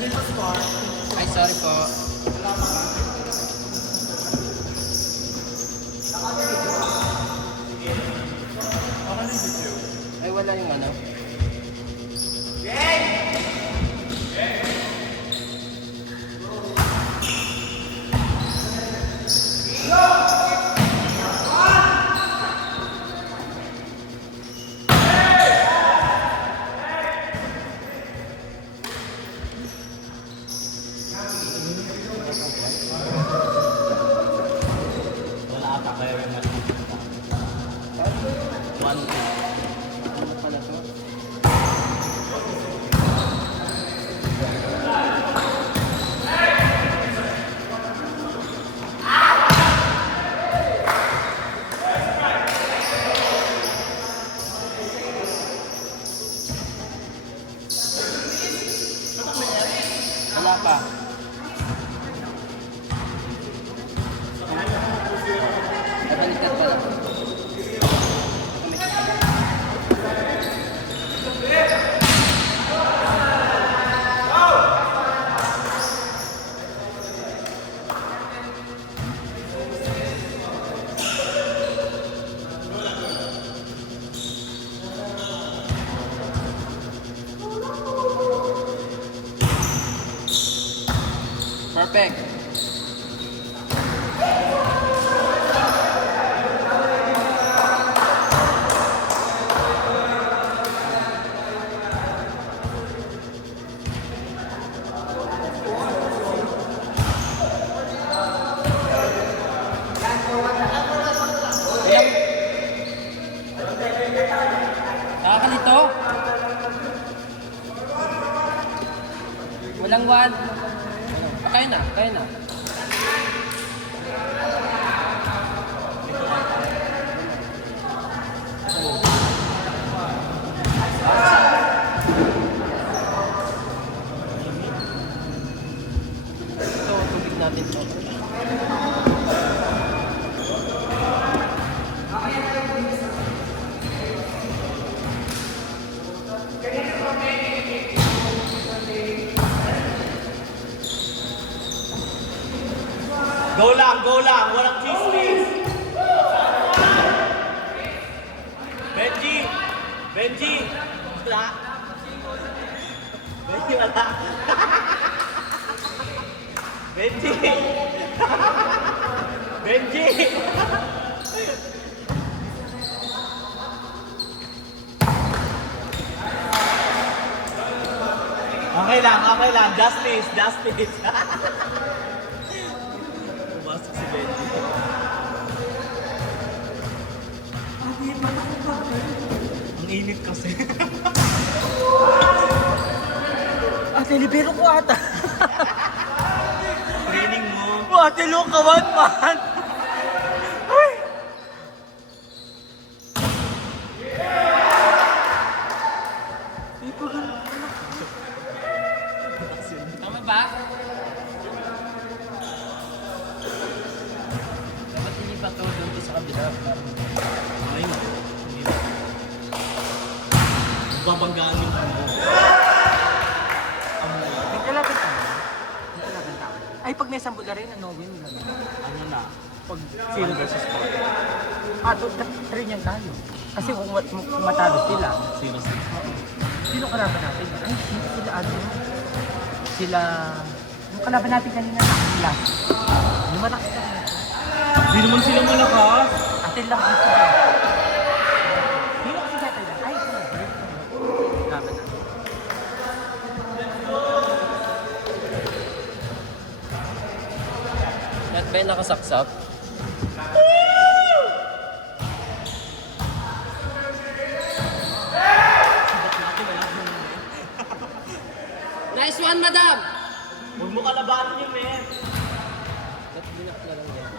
Ay, sorry po. Ay, wala yung ano. Wala ata kaya yung mas. One. Ano pala to? Wala pa. Nabaliktad pala. Perfect. Nakakalito. Walang one. Kaya na, kaya na. Ito, tubig natin to. Go lang, walang chismis. Benji, wala. Benji, wala. Benji. Benji. Okay lang. Justice. Pumasok si Benji. Ang init kasi. Ate, libero ko ata. Training mo. Ate, look, kawan man. Tama ba? Dapat hindi pa to doon sa kabila. Ay, babanggaan yung ano. May kalaban tayo. Ay, pag may sambo na rin, ano, win lang. Ano na? Pag 0 versus 4. three niyan tayo. Kasi kung matalo sila, 0-6. sino kalaban natin? Ay, sila ano? Sila... Yung kalaban natin kanina, sila. Yung malakas ka rin. Hindi naman sila malakas. Atin lang ang sila. Sino kasi natin lang? Ay, sila. Kalaban natin. Lahat ba yung nakasaksap? Nice one, madam! Huwag mo kalabanin yung men. Ba't binak na lang yan?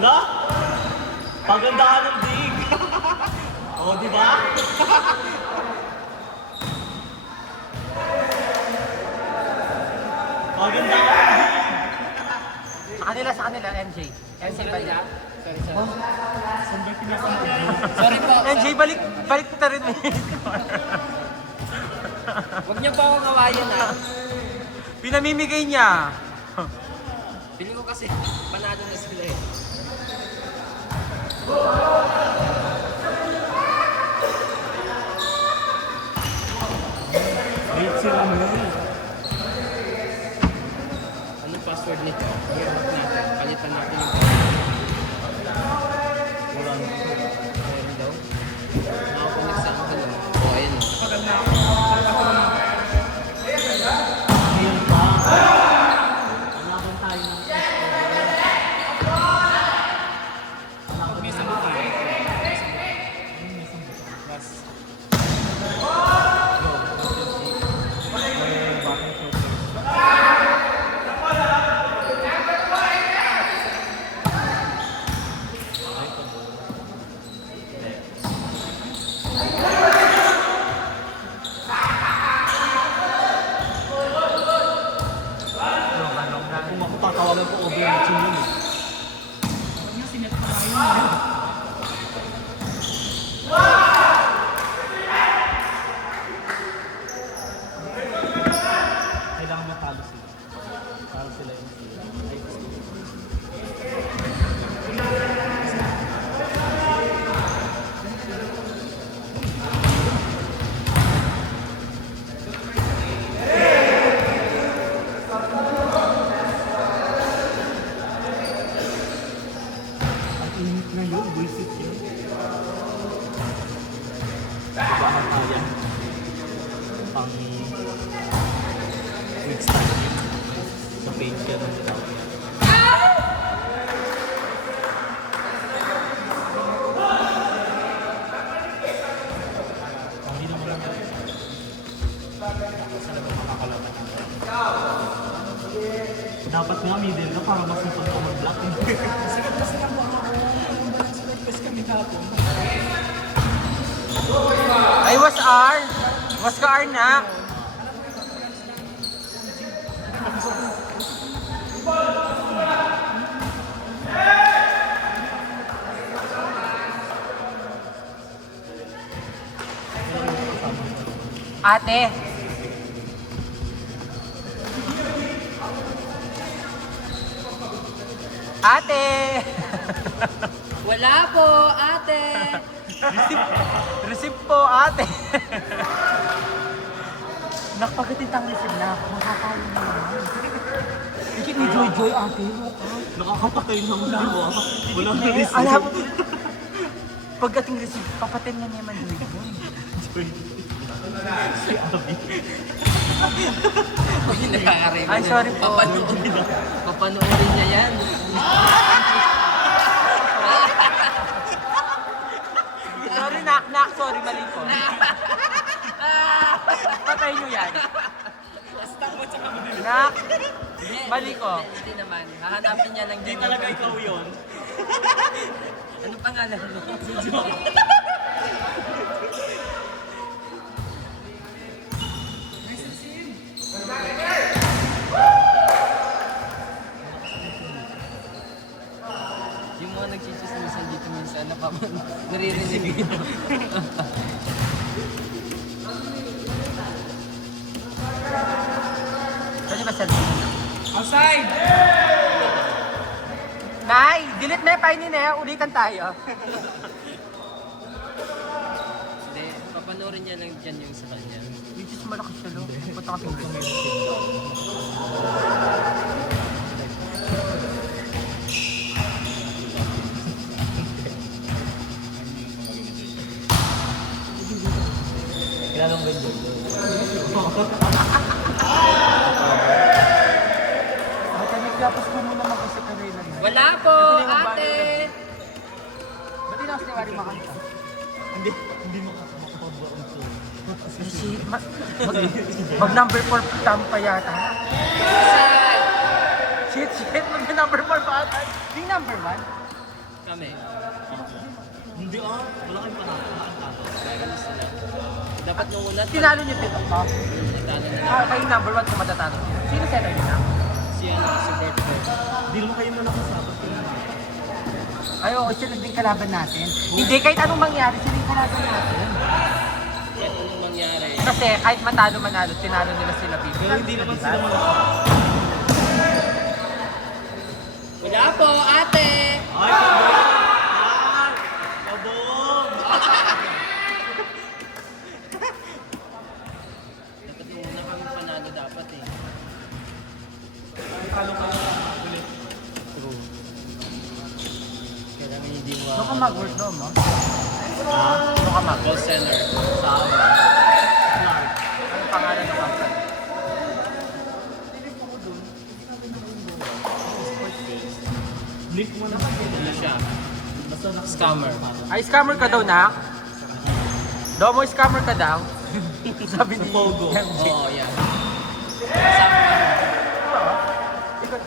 Ano? Pagandahan ng di ba? Maganda ka. Sa kanila, MJ. MJ balik. Sorry, sorry. Saan ba pinapanood? Sorry po. MJ, balik kita rin mo yung Huwag niyo po akong awayin ha. Pinamimigay niya. Feeling ko kasi panalo na sila eh. Wait sila mo. Anong password nito? Hirap natin. Palitan natin yung password. Wala na. Meron daw. Nakakonect sa akin. O, ayun. Ayun pa. Hanapan tayo ng kung ako tatawagan ko overreaching yun eh. Kailangan matalo sila. Para sila yung ang init na yun, bullshit yun. Baka kaya pang quick start sa page yan ang tawag yan. Hindi naman lang yun. Saan naman makakalaban yun? Dapat nga middle ka para mas nipag ka mag-block eh. Ay, was R. Was ka R na. Ate. Ate. Wala po, ate. Receive po, ate. Nakapagkatitang receive na ako. Makakain na naman. Ikit ni Joy Joy, ate. Nakakapatay naman di ba? Walang Eh, na-receive. alam mo, pagdating receive, papatay niya naman Joy Joy. Si Abby. Huwag yung nakakarinig. Ay, sorry po. Papanoorin niya yan. Sorry, nak. Sorry, mali ko. Patay niyo yan. Nak, mali ko. Hindi naman. Hahanapin niya lang Hindi din. talaga ikaw yun. Ano pangalan mo? Yung mga nagchichismisan dito minsan, naririnig yun. Pwede ba cellphone? Outside! Nay, delete na yung file ni Nea. Ulitan tayo. Hindi, papanoorin niya lang dyan yung sa kanya. Which is malaki siya, lo. Punta ka tingin. Kilala mo ba yung Joy? Nagkapos ko muna mag-isip ka rin. Wala po, ate! Ba't di nakas ni Wari makanta? Hindi makapag-buwan ito. Mag number 4 tampa yata. Shit, mag number 4 pa ata. Di number 1? Kami. Hindi ah, wala kayong panalo. Wala kayong talo. Meron sila. Dapat nung una, Tinalo niyo dito ko. natalo na lang. Kayo number 1 kung matatalo niyo. Sino seller niyo na? Si Berto. Hindi naman kayo muna kasabot ko na. Ay, oo, sila din kalaban natin. Hindi, kahit anong mangyari, sila yung kalaban natin. Kahit anong mangyari. Kasi kahit matalo manalo, tinalo nila sila dito. Pero hindi naman sila mga... Wala po, ate! Ay, kabog! Ay, kabog! Dapat nung una kami panalo dapat eh. Talo kayo ulit. True. Kailangan hindi mo... Doon ka mag-work doon, mo? Doon ka mag-work. Call center. Sa Clark. Ano pangalan ng company? Blink mo na. Ano siya? Basta Scammer. Ay, scammer ka daw, nak? Domo, scammer ka daw? Sabi ni Pogo. MJ. Oo, yan. Kasama kami. Oo. Ikaw,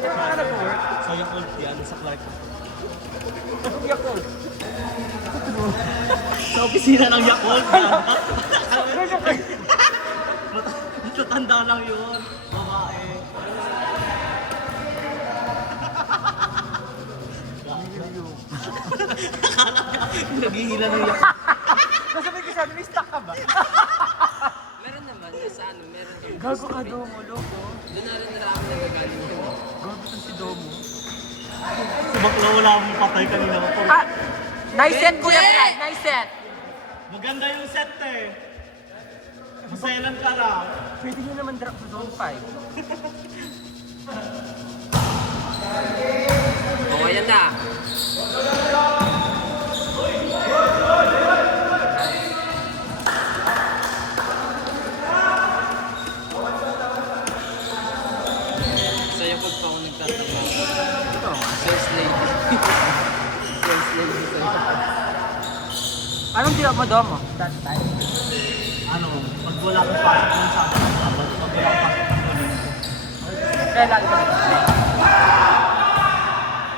saan ka nag-work? Sa Yakult yan, sa Clark. Anong Yakult? Sa opisina ng Yakult yan. Matatanda lang yun. Babae. Naghihila ng Yakult. Nasabi ko sabi, may stock ka ba? Meron naman, sa ano, meron kami. Gago ka, Domo, loko. Doon na rin narami nagagaling yun. Gago ka si Domo. Sa bakla wala akong patay kanina ko. Ah! Nice set, Benji! Kuya Fry. Nice set. Maganda yung set eh. Masayalan ka lang. Pwede nyo naman drop sa zone 5. Oo, ayan na. Sa Yakult pa ako nagtatrabaho. Ito. Sales lady. Sales lady sa Yakult. Anong tira mo, Domo? That time? Ano, pag wala akong pasok ng Sabado, pag wala akong pasok ng Domingo. Kaya lagi ka nag-play.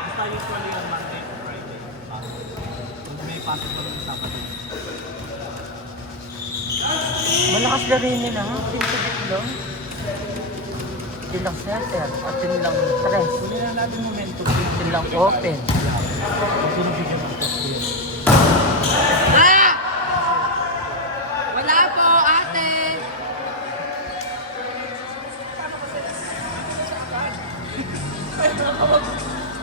Basta usually on Monday to Friday. Pag may pasok kami ng Sabado. Malakas na rin nila, ha? Pinagit lang. Silang center at silang stress. Huli na natin momentum. Silang open. Kung sino bigyan ng test ko yun. Ah! Wala po, ate!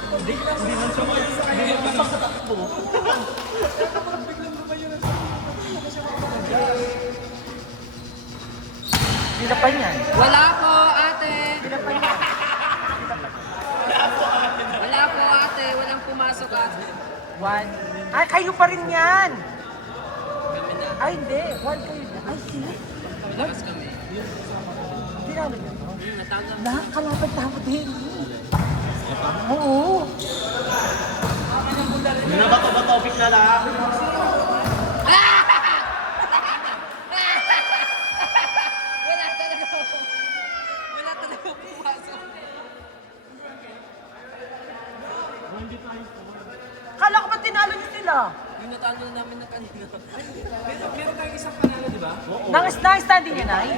Hindi man siya hindi man makatakbo. Sila pa niyan. Wala po, ate! Sila pa niyan. Wala po, ate! Walang pumasok, ate. One. Ay, kayo pa rin yan! Kami na. Ay, hindi. One kayo. Ay, sila. Malakas kami. Tinalo niyo to. Natalo na. Nakakalaban tapos din. Oo. Hindi na ba topic na lang? Wala talaga. Wala talaga pumasok. Hindi tayo po. Kala ko ba tinalo niyo sila? Yung natalo na namin na kanina. Nang standing niya, Nay?